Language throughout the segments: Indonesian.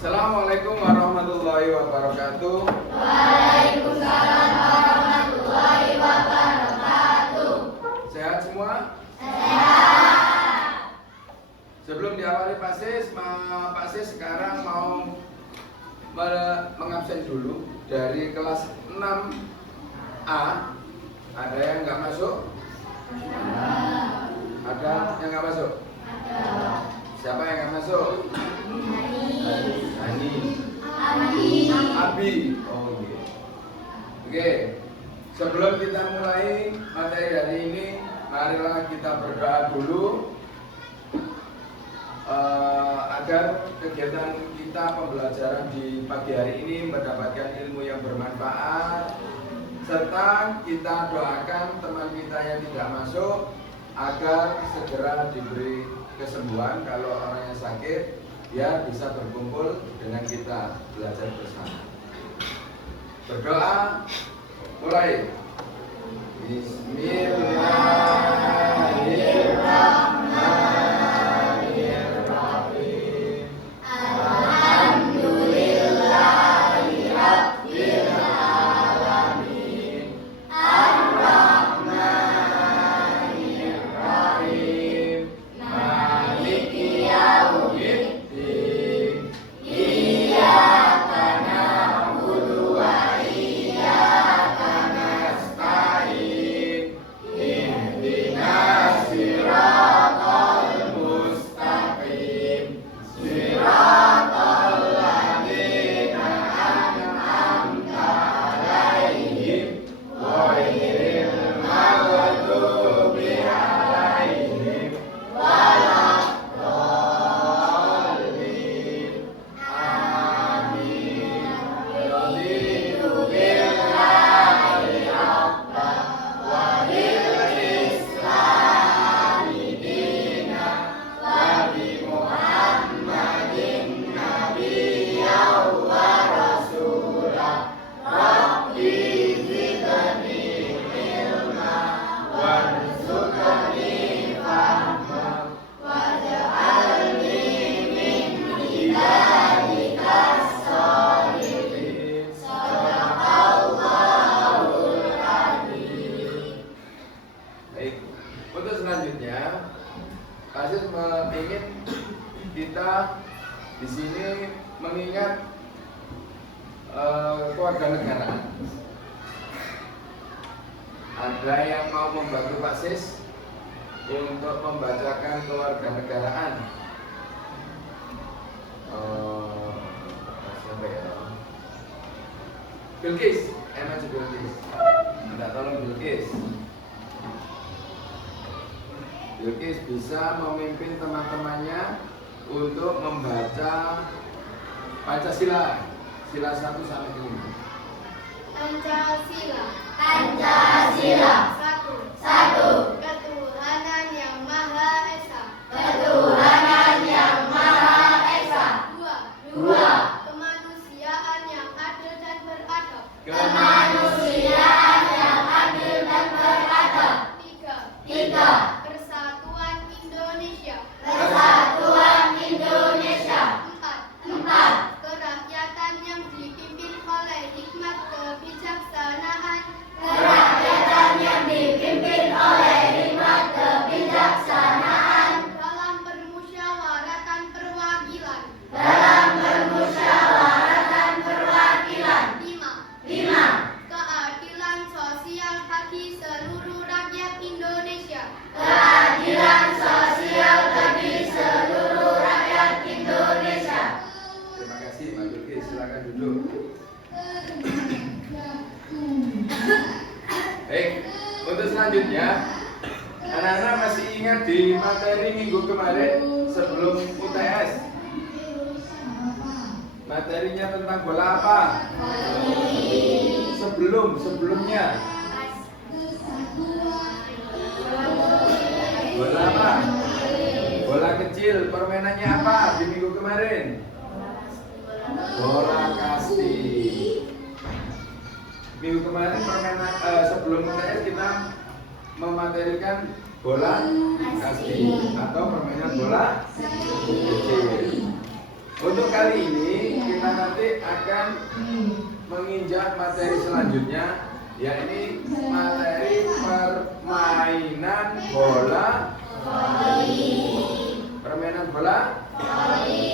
Assalamualaikum warahmatullahi wabarakatuh. Waalaikumsalam warahmatullahi wabarakatuh. Sehat semua? Sehat. Sebelum diawali Pak Sis sekarang mau mengabsen dulu dari kelas 6A. Ada yang nggak masuk? Ada yang nggak masuk? Siapa yang nggak masuk? Abi. Oh iya. Oke. Sebelum kita mulai materi hari ini, marilah kita berdoa dulu agar kegiatan kita pembelajaran di pagi hari ini mendapatkan ilmu yang bermanfaat, serta kita doakan teman kita yang tidak masuk agar segera diberi kesembuhan. Kalau orangnya sakit, biar bisa berkumpul dengan kita belajar bersama. Berdoa, mulai. Bismillahirrahmanirrahim. Alhamdulillahirabbil alamin. Ar-Rahmanir-Rahim. Maliki yaumiddin. Iyyaka na'budu wa iyyaka nasta'in. Ihdinas siratal mustaqim. Siratal ladzina an'amta 'alaihim ghairil maghdubi 'alaihim waladdallin. Amin. Raditu billahi rabban wa bil islami dinan wa bi Muhammadin nabiyyan wa rasulan. Rabbi zidni ilma warzuqni fahma waj'alni min ibadikas sholihin. Shadaqallahul adzim. Baik, untuk selanjutnya Pak Sis ingin kita di sini mengingat kewarganegaraan. Ada yang mau membantu Pak Sis untuk membacakan kewarganegaraan? Siapa ya? Bilqis, maju Bilqis. Minta tolong Bilqis. Bilqis bisa memimpin teman-temannya untuk membaca Pancasila, sila 1 sampai 5. Pancasila. Pancasila. Satu. 1. Ketuhanan yang Maha Esa. Ketuhanan yang Maha Esa. 2. 2. Kemanusiaan yang adil dan beradab. Kemanusiaan yang adil dan beradab. 3. 3. Persatuan Indonesia. Persatuan Indonesia. 4. Kerakyatan yang dipimpin oleh hikmat kebijaksanaan. Kerakyatan yang dipimpin oleh hikmat kebijaksanaan. Dalam permusyawaratan perwakilan. Dalam permusyawaratan perwakilan. 5. 5. Keadilan sosial bagi seluruh rakyat Indonesia. Keadilan sosial bagi seluruh rakyat Indonesia. Terima kasih Pak Bilqis, silakan duduk. Baik, untuk selanjutnya anak-anak masih ingat di materi minggu kemarin sebelum UTS? Materinya tentang bola apa? Sebelumnya bola apa? Bola kecil. Permainannya apa di minggu kemarin? Bola kasti. Minggu kemarin permainan sebelum UTS kita mematerikan bola kasti atau permainan bola kecil. Untuk kali ini kita nanti akan menginjak materi selanjutnya, yakni materi permainan bola voli. Permainan bola voli.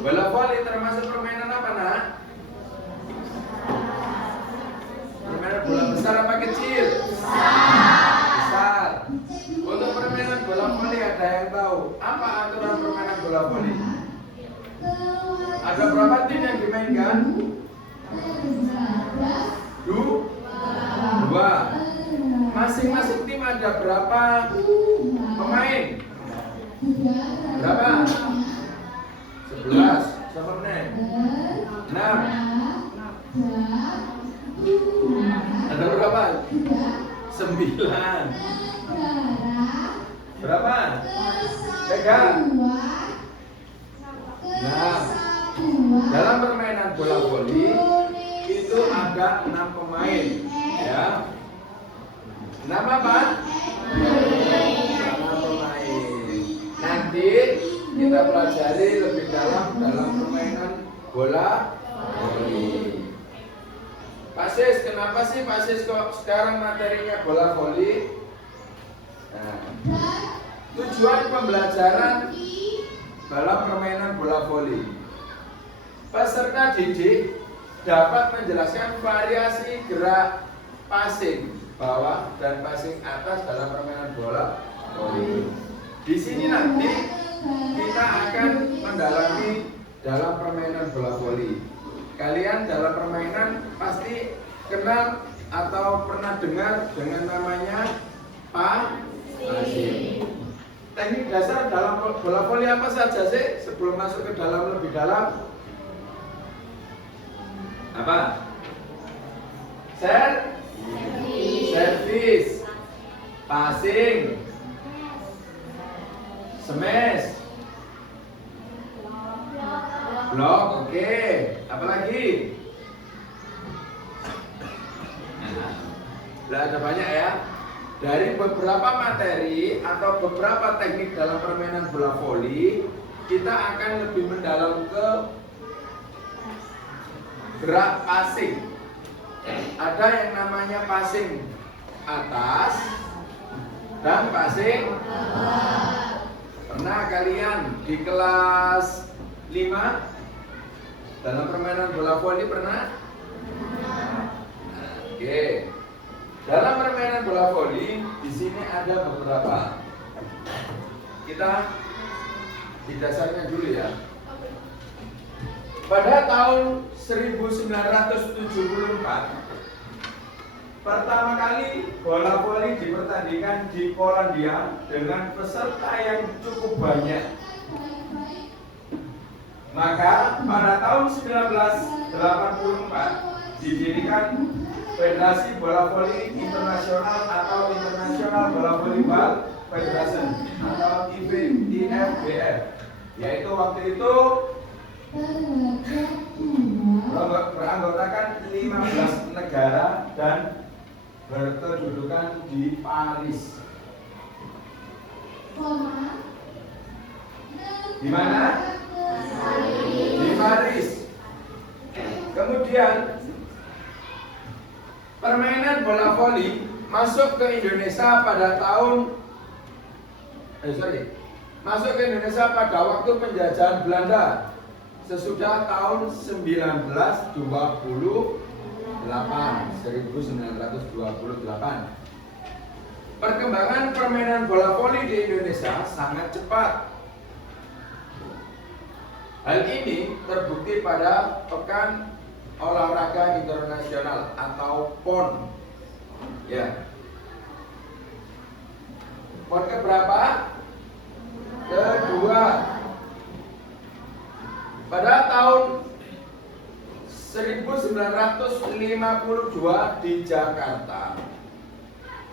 Bola voli termasuk permainan apa, Nak? Permainan bola besar apa kecil? Besar. Untuk permainan bola voli ada yang tahu apa aturan permainan bola voli? Ada berapa tim yang dimainkan? Dua. Masing-masing tim ada berapa pemain? Berapa? 11. Siapa menang? 6. Ada berapa? 9. Berapa? 3. Nah, dalam permainan bola voli itu ada 6 pemain, ya. 6 apa? 6 pemain. Nanti kita pelajari lebih dalam permainan bola voli. Pak Sis, kenapa sih Pak Sis kok sekarang materinya bola voli? Nah, tujuan pembelajaran dalam permainan bola voli, peserta didik dapat menjelaskan variasi gerak passing bawah dan passing atas dalam permainan bola voli. Di sini nanti kita akan mendalami dalam permainan bola voli. Kalian dalam permainan pasti kenal atau pernah dengar dengan namanya passing. Teknik dasar dalam bola voli apa saja sih sebelum masuk ke dalam lebih dalam? Apa? Servis, passing, smash, blok, oke. Apa lagi? Nah, ada banyak ya. Dari beberapa materi atau beberapa teknik dalam permainan bola voli, kita akan lebih mendalam ke gerak passing. Ada yang namanya passing atas dan passing bawah. Pernah kalian di kelas 5 dalam permainan bola voli pernah? Oke. Dalam permainan bola voli di sini ada beberapa. Kita di dasarnya dulu ya. Pada tahun 1974 pertama kali bola voli dipertandingkan di Polandia dengan peserta yang cukup banyak. Maka pada tahun 1984 didirikan Federasi Bola Voli Internasional atau International Bola Volleyball Federation atau IFBF, yaitu waktu itu beranggotakan 15 negara dan berkedudukan di Paris. Di mana? Di Paris. Kemudian permainan bola voli masuk ke Indonesia pada masuk ke Indonesia pada waktu penjajahan Belanda sesudah tahun 1928. Perkembangan permainan bola voli di Indonesia sangat cepat. Hal ini terbukti pada Pekan Olahraga Internasional atau PON. Ya. PON keberapa? Kedua. Pada tahun 1952 di Jakarta.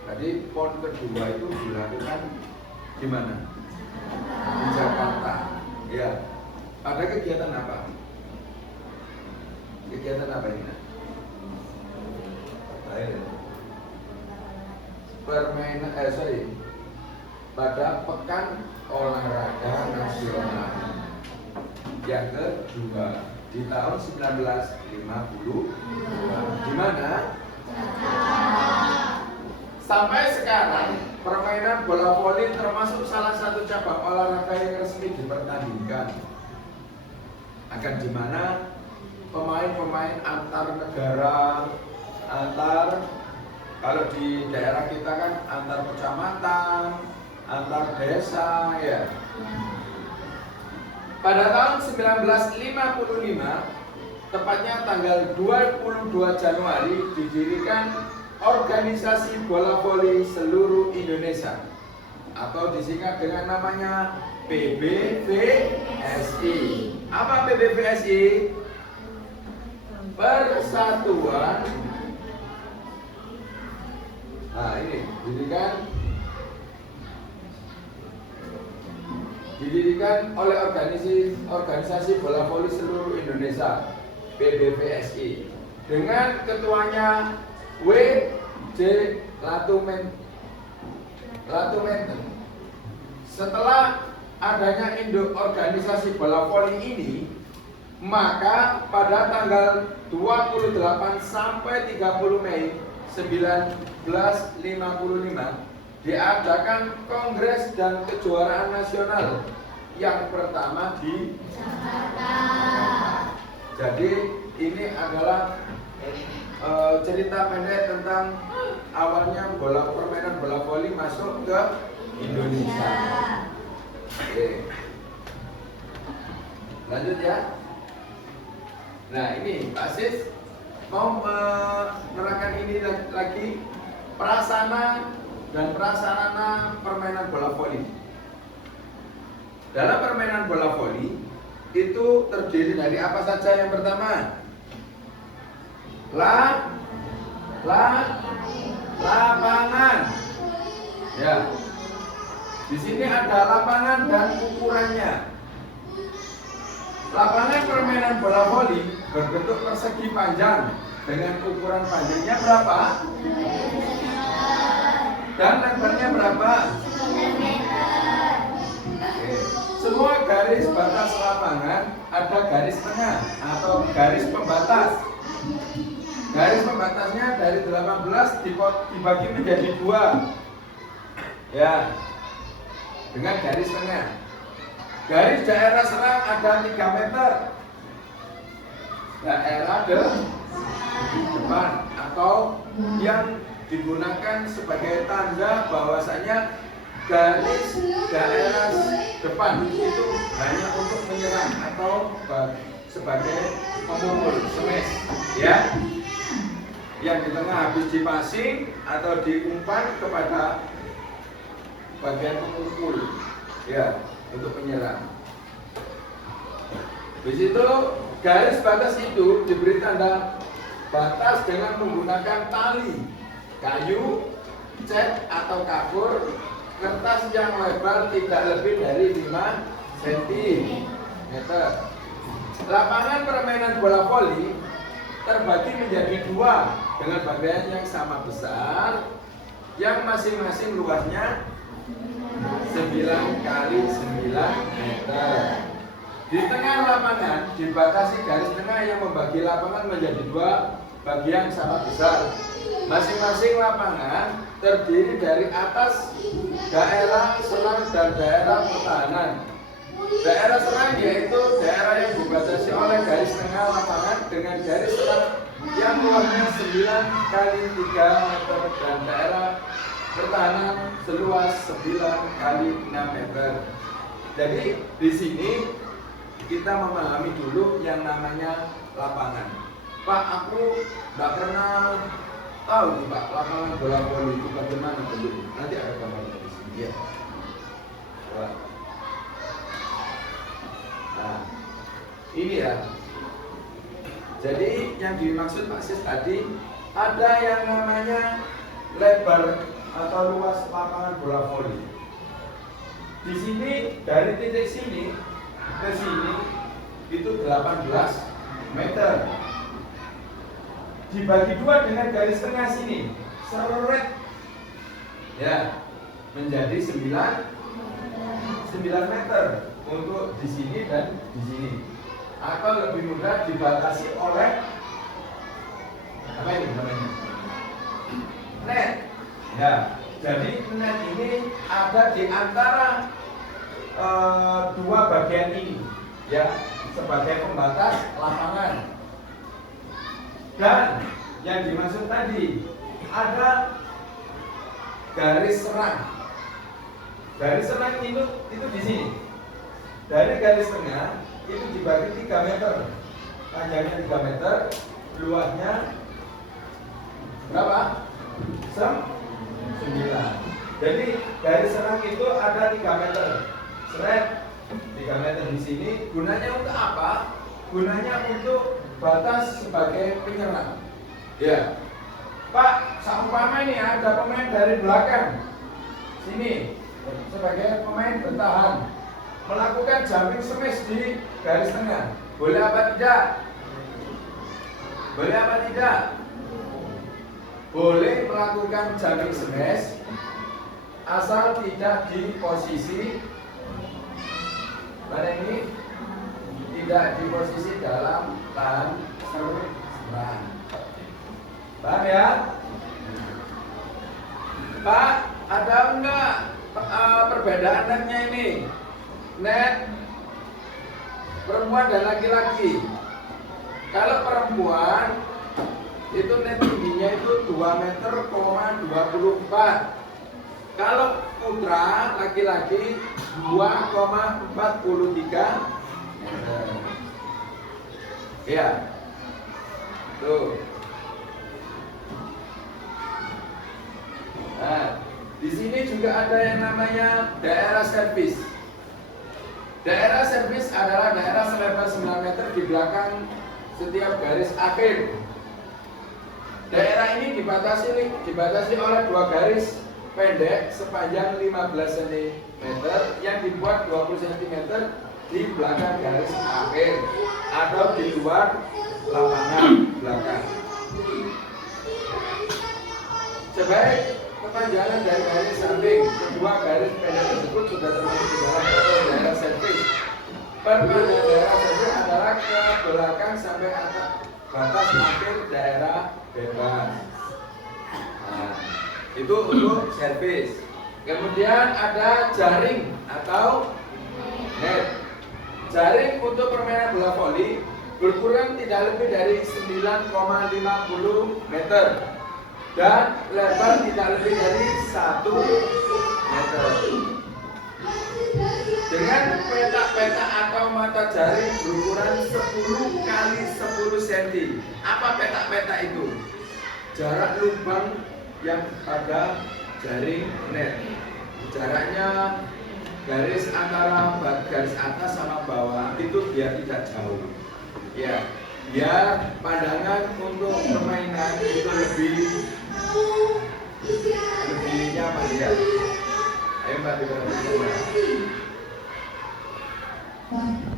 Jadi PON kedua itu dilakukan di mana? Di Jakarta. Ya. Ada kegiatan apa? Kegiatan apa ini? Permainan pada Pekan Olahraga Nasional. yang kedua di tahun 1950, di mana sampai sekarang permainan bola voli termasuk salah satu cabang olahraga yang resmi dipertandingkan. Akan di mana pemain-pemain antar negara, kalau di daerah kita kan antar kecamatan, antar desa ya. Pada tahun 1955, tepatnya tanggal 22 Januari, didirikan Organisasi Bola Voli Seluruh Indonesia atau disingkat dengan namanya PBVSI. Apa PBVSI? Persatuan. Nah ini didirikan oleh organisasi bola voli seluruh Indonesia PBVSI dengan ketuanya W.J. Latumenten. Setelah adanya induk organisasi bola voli ini, maka pada tanggal 28 sampai 30 Mei 1955 diadakan Kongres dan Kejuaraan Nasional yang pertama di Jakarta. Jadi ini adalah cerita pendek tentang awalnya permainan bola voli masuk ke Indonesia. Oke. Lanjut ya. Nah ini Pak Sis mau menerangkan ini lagi prasarana dan prasarana permainan bola voli. Dalam permainan bola voli itu terdiri dari apa saja? Yang pertama, lapangan. Ya. Di sini ada lapangan dan ukurannya. Lapangan permainan bola voli berbentuk persegi panjang dengan ukuran panjangnya berapa? Dan lebarnya berapa? 9 meter. Oke. Semua garis batas lapangan ada garis tengah atau garis pembatas. Garis pembatasnya dari 18 dibagi menjadi 2. Ya. Dengan garis tengah. Garis daerah serang ada 3 meter. Daerah depan atau yang digunakan sebagai tanda bahwasanya garis daerah depan itu hanya untuk menyerang atau sebagai pemukul smash ya. Yang di tengah habis dipasing atau diumpan kepada bagian pemukul ya, untuk menyerang. Di situ garis batas itu diberi tanda batas dengan menggunakan tali, kayu, cat atau kapur, kertas yang lebar tidak lebih dari 5 cm. Lapangan permainan bola voli terbagi menjadi 2 dengan bagian yang sama besar, yang masing-masing luasnya 9 kali 9 meter. Di tengah lapangan dibatasi garis tengah yang membagi lapangan menjadi 2 bagian sama besar. Masing-masing lapangan terdiri dari atas, daerah serang dan daerah pertahanan. Daerah serang yaitu daerah yang dibatasi oleh garis tengah lapangan dengan garis serang yang luasnya 9 kali 3 meter dan daerah pertahanan seluas 9 kali 6 meter. Jadi di sini kita memahami dulu yang namanya lapangan. Pak, aku nggak pernah tahu nih Pak, lapangan bola voli itu bagaimana bentuknya. Nanti ada gambarnya di sini ya. Wah. Nah, ini ya. Jadi yang dimaksud Pak Sis tadi, ada yang namanya lebar atau luas lapangan bola voli. Di sini dari titik sini ke sini itu 18 meter. Dibagi 2 dengan garis tengah sini, seret ya, menjadi 9 meter untuk di sini dan di sini. atau lebih mudah dibatasi oleh apa ini namanya? Net. Ya, jadi net ini ada di antara dua bagian ini, ya, sebagai pembatas lapangan. Dan yang dimaksud tadi ada garis serang. Garis serang itu di sini. Dari garis tengah itu dibagi 3 meter. Panjangnya 3 meter, luasnya berapa? 9. Jadi garis serang itu ada 3 meter. Seret 3 meter di sini. Gunanya untuk apa? Gunanya untuk batas sebagai penyerang. Ya, Pak, seumpama ini ada pemain dari belakang sini sebagai pemain bertahan melakukan jumping smash di garis tengah, boleh apa tidak? Boleh apa tidak? Boleh melakukan jumping smash asal tidak di posisi mana ini? Tidak di posisi dalam tahan serang. Paham ya? Pak, ada enggak perbedaan netnya ini? Net perempuan dan laki-laki. Kalau perempuan itu net tingginya itu 2 meter, 24. Kalau putra laki-laki 2,43 meter. Ya. Tuh. Nah, di sini juga ada yang namanya daerah servis. Daerah servis adalah daerah selebar 9 meter di belakang setiap garis akhir. Daerah ini dibatasi oleh 2 garis pendek sepanjang 15 cm yang dibuat 20 cm di belakang garis akhir atau di luar lapangan belakang. Sebaik kepanjangan dari garis samping kedua garis pendek tersebut sudah termasuk di dalam daerah servis. Perpanjangan daerah servis adalah ke belakang sampai atas batas akhir daerah bebas. Nah, itu untuk servis. Kemudian ada jaring atau net. Jaring untuk permainan bola voli berkurang tidak lebih dari 9,50 meter. Dan lebar tidak lebih dari 1 meter. Dengan petak-petak atau mata jaring berukuran 10 kali 10 cm. Apa petak-petak itu? Jarak lubang yang pada jaring net. Jaraknya garis antara garis atas sama bawah itu biar tidak jauh. Ya, biar pandangan untuk permainan itu lebih nyaman ya. Ayo Mbak diperhatikan.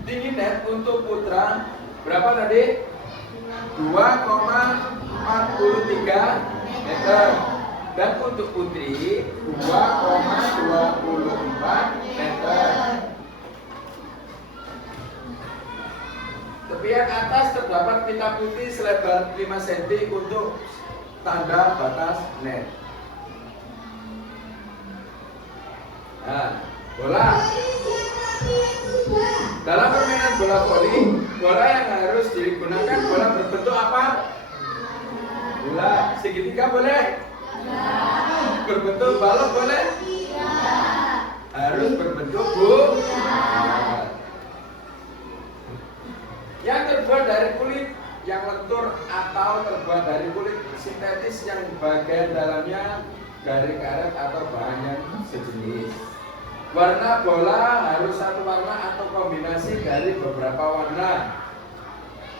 Tinggi net untuk putra berapa tadi? 2,43 meter. Dan untuk putri 2,24 meter. Tepian atas terdapat pita putih selebar 5 cm untuk tanda batas net. Nah, bola. Dalam permainan bola voli, bola yang harus digunakan bola berbentuk apa? Bola segitiga boleh? Berbentuk balok boleh? Harus berbentuk bulat. Yang terbuat dari kulit yang lentur atau terbuat dari kulit sintetis yang bagian dalamnya dari karet atau bahan yang sejenis. Warna bola harus satu warna atau kombinasi dari beberapa warna.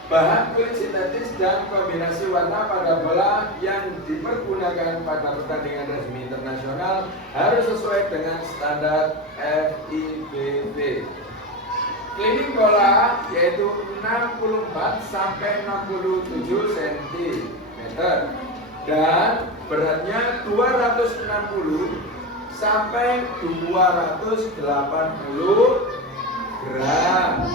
Bahan kulit sintetis dan kombinasi warna pada bola yang dipergunakan pada pertandingan resmi internasional harus sesuai dengan standar FIBB. Cleaning bola yaitu 64 sampai 67 cm dan beratnya 260 sampai 280 gram.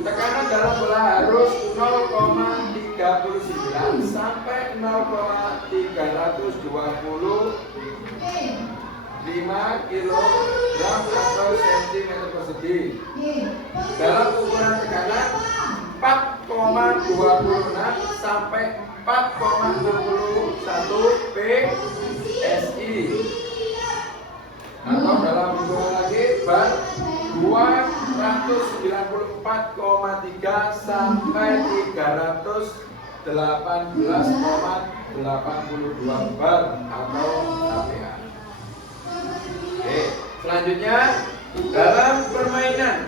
Tekanan dalam bola harus 0,39 sampai 0,325 kilogram atau sentimeter persegi. Dalam ukuran tekanan 4,26 sampai 4,61 PSI, atau dalam hitungan lagi bar 294,3 sampai 318,82 bar atau kPa. Oke, selanjutnya dalam permainan.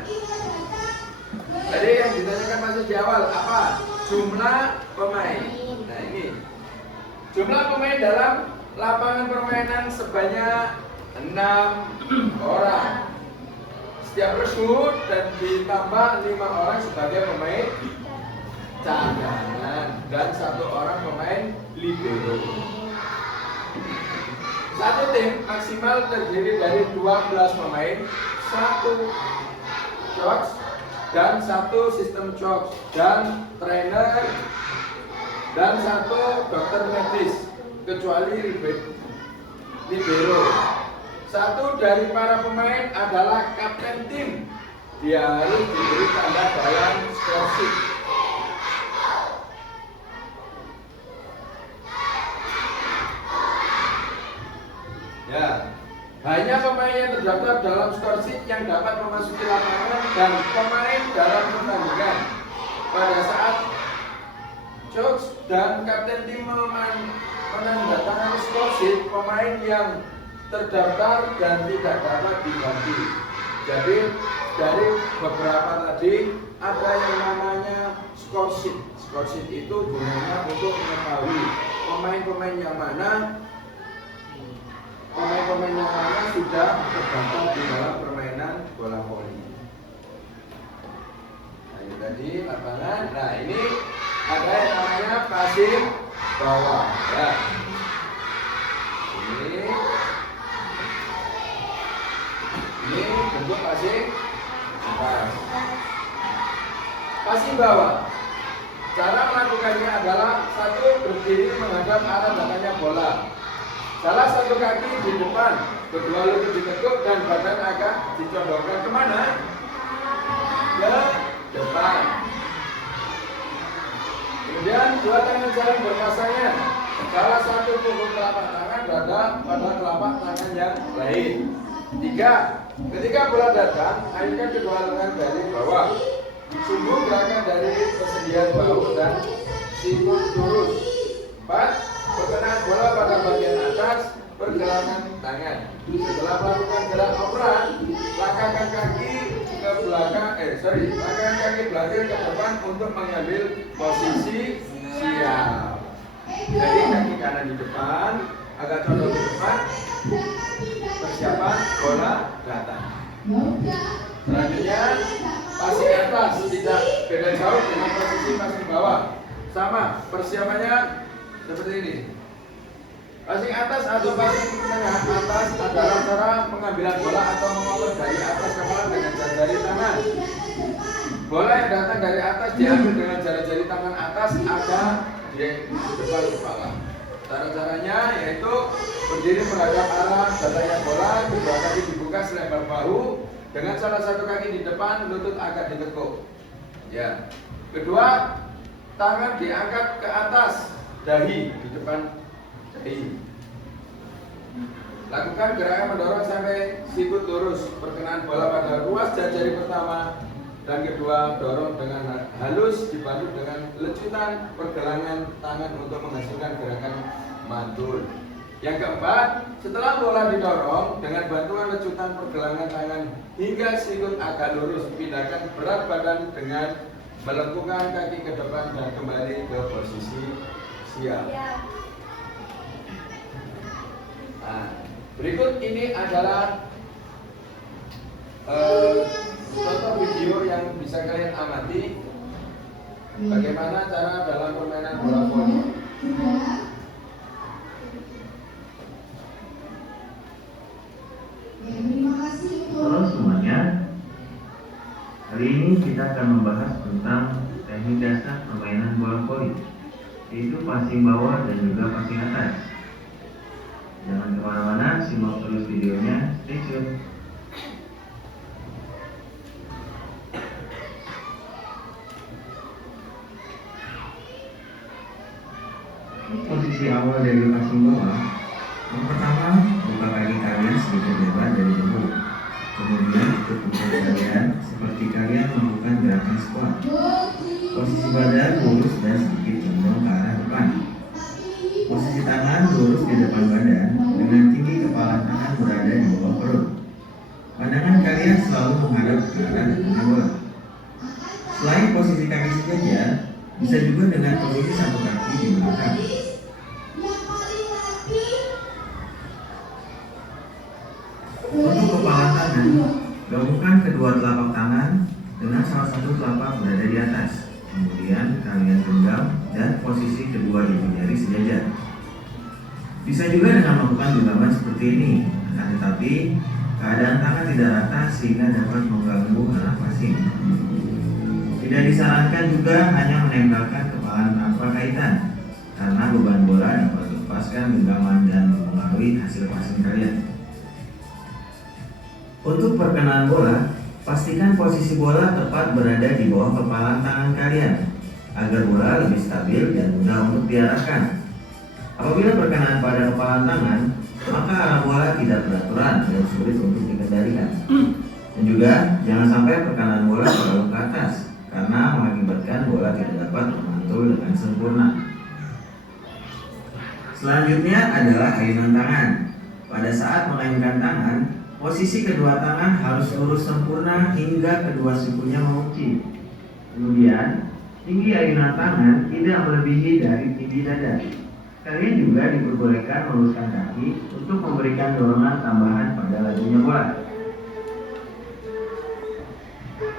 Tadi yang ditanyakan masih di awal apa? Jumlah pemain. Nah ini jumlah pemain dalam lapangan permainan sebanyak 6 orang. Setiap resut dan ditambah 5 orang sebagai pemain cadangan dan 1 orang pemain libero. Satu tim maksimal terdiri dari 12 pemain, 1 coach dan 1 sistem coach dan trainer dan 1 dokter medis kecuali libero. 1 dari para pemain adalah kapten tim. Dia harus diberi tanda dalam scoresheet. Ya, hanya pemain yang terdaftar dalam scoresheet yang dapat memasuki lapangan dan pemain dalam pertandingan. Pada saat coach dan kapten tim menandatangani scoresheet, pemain yang terdaftar dan tidak dapat diganti. Jadi dari beberapa tadi ada yang namanya scoresheet. Scoresheet itu gunanya untuk mengetahui pemain-pemain yang mana sudah terdaftar di dalam permainan bola voli. Nah ini tadi lapangan. Nah ini ada yang namanya pasir bawah. Ya. Ini bentuk pasir atas. Pasir bawah. Cara melakukannya adalah 1 berdiri menghadap arah datangnya bola. Salah satu kaki di depan, kedua lutut ditekuk dan badan agak dicondongkan kemana? Ke depan. Kemudian 2 tangan saling berpasangan. Salah satu punggung telapak tangan berada pada telapak tangan yang lain. 3. Ketika bola datang, ayunkan kedua lengan dari bawah. Sungguh gerakan dari persendian bahu dan sikut lurus. 4. Perkenaan bola pada bagian atas, pergelangan tangan. Setelah melakukan gerak operan, langkahkan kaki ke belakang, langkahkan kaki belakang ke depan untuk mengambil posisi siap. Jadi kaki kanan di depan, agak condong ke depan. Persiapan bola datang. Selanjutnya passing atas, tidak beda jauh dengan posisi passing bawah. Sama, persiapannya seperti ini. Passing atas atau passing tengah atas adalah cara pengambilan bola atau mengoper dari atas kepala dengan jari tangan. Bola yang datang dari atas diambil dengan jari-jari tangan atas ada di depan kepala. Cara-caranya yaitu berdiri menghadap arah datangnya bola, kedua kaki dibuka selebar bahu, dengan salah satu kaki di depan, lutut agak ditekuk. Ya. Kedua, tangan diangkat ke atas dahi, di depan dahi. Lakukan gerakan mendorong sampai sikut lurus. Perkenaan bola pada ruas jari pertama dan kedua, dorong dengan halus dibantu dengan lecutan pergelangan tangan untuk menghasilkan gerakan mantul. Yang keempat, setelah bola didorong dengan bantuan lecutan pergelangan tangan hingga sikut agak lurus, pindahkan berat badan dengan melengkungkan kaki ke depan dan kembali ke posisi siap. Nah, berikut ini adalah contoh video yang bisa kalian amati bagaimana cara dalam permainan bola voli. Halo semuanya, hari ini kita akan membahas tentang teknik dasar permainan bola voli, yaitu passing bawah dan juga passing atas. Jangan kemana-mana, simak terus videonya, stay tune. Posisi awal dari passing bawah, yang pertama, buka kaki kalian sedikit lebar dari jempol. Kemudian ikut usaha kalian seperti kalian melakukan gerakan squat. Posisi badan lurus dan sedikit condong ke arah depan. Posisi tangan lurus di depan badan dengan tinggi kepala tangan berada di bawah perut. Pandangan kalian selalu menghadap ke arah datangnya bola. Selain posisi kaki sejajar, bisa juga dengan posisi satu kaki di belakang. Untuk kepala tangan, gabungkan kedua telapak tangan dengan salah satu telapak berada di atas. Kemudian kalian genggam dan posisi kedua ibu jari sejajar. Bisa juga dengan melakukan genggaman seperti ini, akan tetapi keadaan tangan tidak rata sehingga dapat mengganggu arah passing. Tidak disarankan juga hanya menempelkan kepala tanpa kaitan, karena beban bola dapat melepaskan genggaman dan mempengaruhi hasil passing kalian. Untuk perkenaan bola, pastikan posisi bola tepat berada di bawah kepalan tangan kalian agar bola lebih stabil dan mudah untuk diarahkan. Apabila perkenaan pada kepalan tangan, maka arah bola tidak beraturan dan sulit untuk dikendalikan. Dan juga jangan sampai perkenaan bola terlalu ke atas karena mengakibatkan bola tidak dapat memantul dengan sempurna. Selanjutnya adalah ayunan tangan. Pada saat mengayunkan tangan, posisi kedua tangan harus lurus sempurna hingga kedua sikunya mengunci. Kemudian, tinggi ayunan tangan tidak melebihi dari tinggi dada. Kalian juga diperbolehkan meluruskan kaki untuk memberikan dorongan tambahan pada lajunya bola.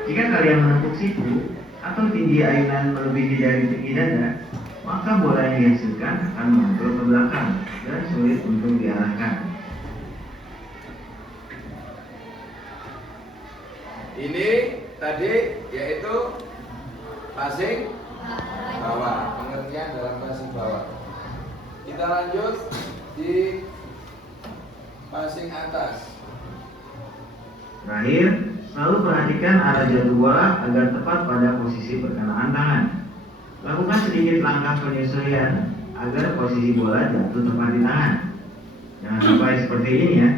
Jika kalian menekuk siku atau tinggi ayunan melebihi dari tinggi dada, maka bola yang dihasilkan akan memantul ke belakang dan sulit untuk diarahkan. Ini tadi yaitu passing bawah, pengertian dalam passing bawah. Kita lanjut di passing atas. Terakhir, selalu perhatikan arah jatuh bola agar tepat pada posisi perkenaan tangan. Lakukan sedikit langkah penyesuaian agar posisi bola jatuh tepat di tangan. Jangan sampai seperti ini ya.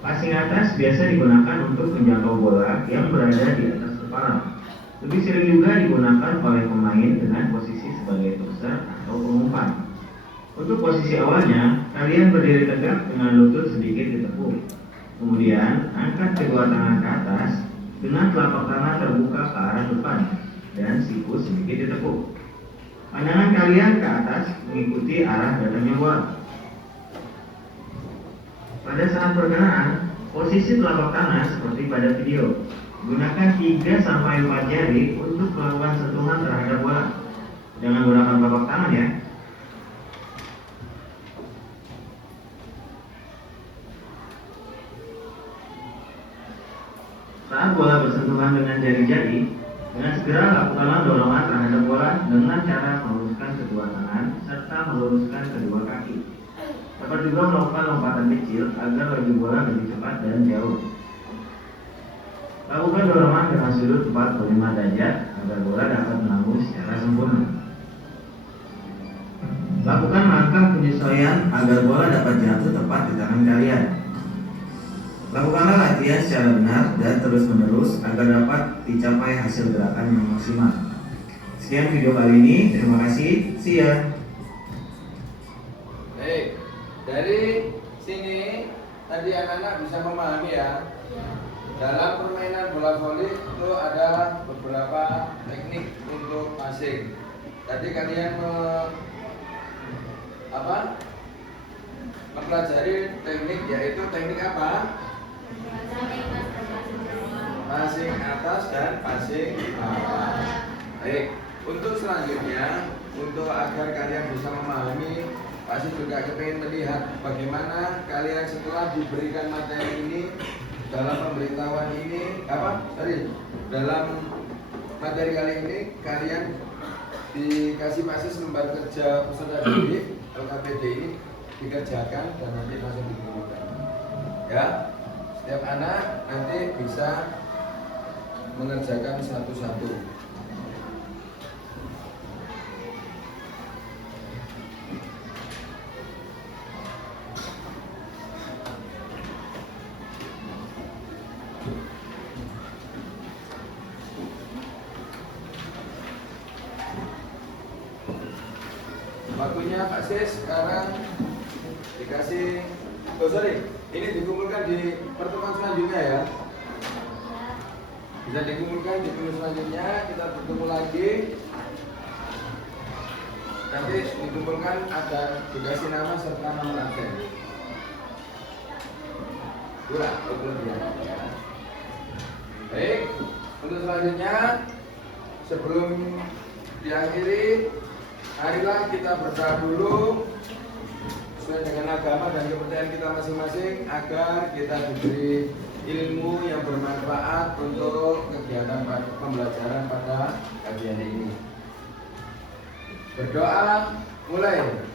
Passing atas biasa digunakan untuk menjangkau bola yang berada di atas kepala. Lebih sering juga digunakan oleh pemain dengan posisi sebagai tosser atau pengumpan. Untuk posisi awalnya, kalian berdiri tegak dengan lutut sedikit ditekuk. Kemudian, angkat kedua tangan ke atas dengan telapak tangan terbuka ke arah depan dan siku sedikit ditekuk. Pandangan kalian ke atas mengikuti arah datangnya bola. Pada saat perkenaan, posisi telapak tangan seperti pada video. Gunakan 3-4 jari untuk melakukan sentuhan terhadap bola. Jangan gunakan telapak tangan ya. Saat bola bersentuhan dengan jari-jari, dengan segera lakukanlah dorongan terhadap bola dengan cara meluruskan kedua tangan serta meluruskan kedua kaki. Dapat juga melakukan lompatan kecil agar laju bola lebih cepat dan jauh. Lakukan dorongan dengan sudut 45 derajat agar bola dapat melambung secara sempurna. Lakukan langkah penyesuaian agar bola dapat jatuh tepat di tangan kalian. Lakukanlah latihan secara benar dan terus-menerus agar dapat dicapai hasil gerakan yang maksimal. Sekian video kali ini, terima kasih, see ya. Baik, dari sini tadi anak-anak bisa memahami ya. Dalam permainan bola voli itu ada beberapa teknik untuk passing. Tadi kalian mempelajari teknik, yaitu teknik apa? Passing atas dan passing bawah. Baik, untuk selanjutnya, untuk agar kalian bisa memahami pasti juga kepengen melihat bagaimana kalian setelah diberikan materi ini, dalam pemberitahuan ini, dalam materi kali ini kalian dikasih pasis lembar kerja peserta didik LKPD ini dikerjakan dan nanti langsung dikumpulkan. Ya, setiap anak nanti bisa mengerjakan satu-satu. Waktunya Pak Sis sekarang dikasih, ini dikumpulkan di pertemuan selanjutnya ya. Bisa dikumpulkan di pertemuan selanjutnya, kita bertemu lagi. Nanti dikumpulkan ada dikasih nama serta nama absen. Betul ya. Baik, untuk selanjutnya sebelum diakhiri, marilah kita berdoa dulu sesuai dengan agama dan kepercayaan kita masing-masing agar kita diberi ilmu yang bermanfaat untuk kegiatan pembelajaran pada kajian ini. Berdoa mulai.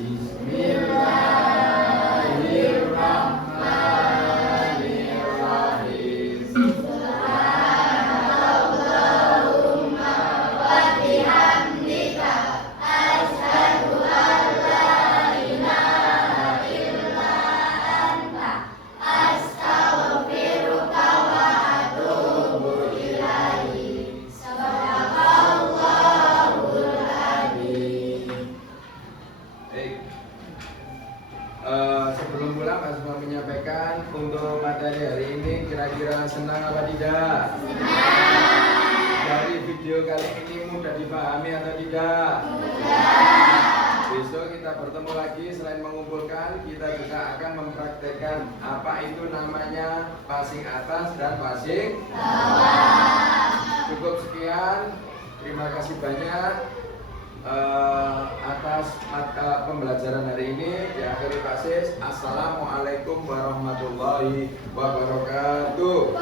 Bismillahirrahmanirrahim. Sebelum pulang Pak Suma menyampaikan untuk materi hari ini kira-kira senang apa tidak? Senang. Dari video kali ini mudah dipahami atau tidak? Mudah. Besok kita bertemu lagi, selain mengumpulkan kita juga akan mempraktekkan apa itu namanya passing atas dan passing bawah. Cukup sekian, terima kasih banyak. Atas pembelajaran hari ini diakhiri Pak Sis. Assalamualaikum warahmatullahi wabarakatuh.